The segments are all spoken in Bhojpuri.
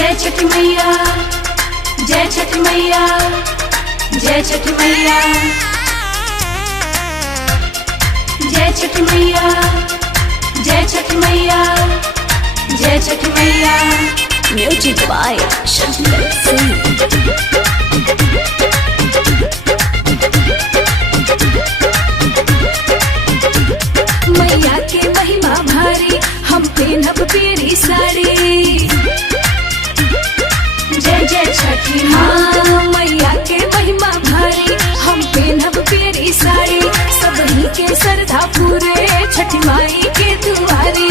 जय छठ मैया, जय छठ मैया, जय छठ मैया, जय छठ मैया, जय छठ मैया, जय छठ मैया। Music by Shankar Singh. मैया के महिमा भारी, हम पेनब पीरी साड़ी। जय जय छठी माँ। मैया के महिमा भारी, हम पेनब पीरी साड़ी। सबही के श्रद्धा पूरे, छठी माई के दुआरी।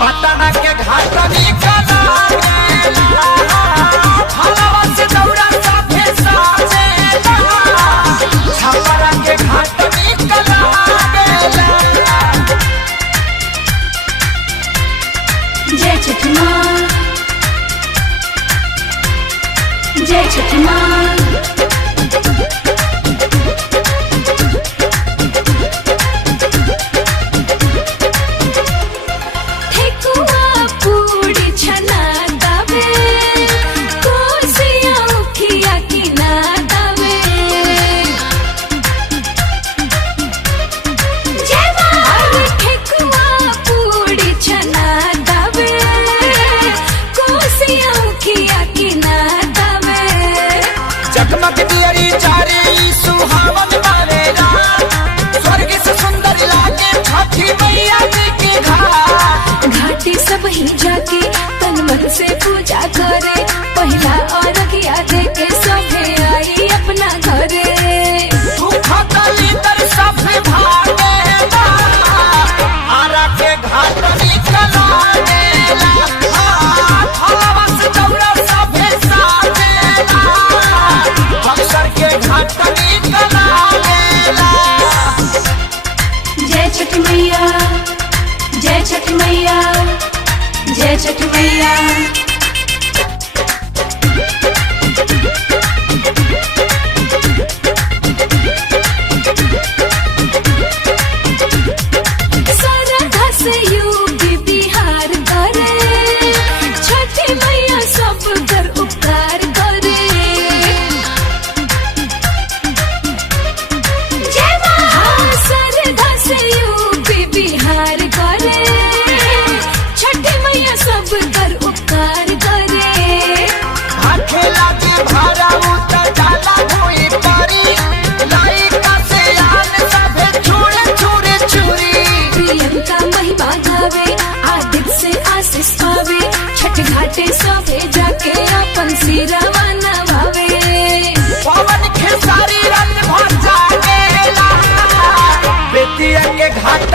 पटना के घाट निकला छपरा के घाट निकला। जय छठ माँ, जय छठ माँ। सबही जाके तन मन से पूजा करे, पहला और किया दे के सभे आई अपना घरे। आरा के घाट निकला बक्सर के घाट निकला। जय छठ मैया, जय छठ मैया, जय छठ मैया। श्रद्धा से यूपी बिहार करे, छठी मैया सब कर उपकार करे। जय माँ। श्रद्धा से यूपी बिहार करे, छठी मैया सब कर उपकार करे। अकेला के भारा उतर जाला हुई पारी, लाइका से आन सभे छुरे छुरे छुरी। प्रियंका महिमा गावे, आदित्य से आशीष पावे, छठ घाटे सभे जाके अपन सिरवा नवावे। पवन खेसारी रंग भर जागेला, बेटिया के घाट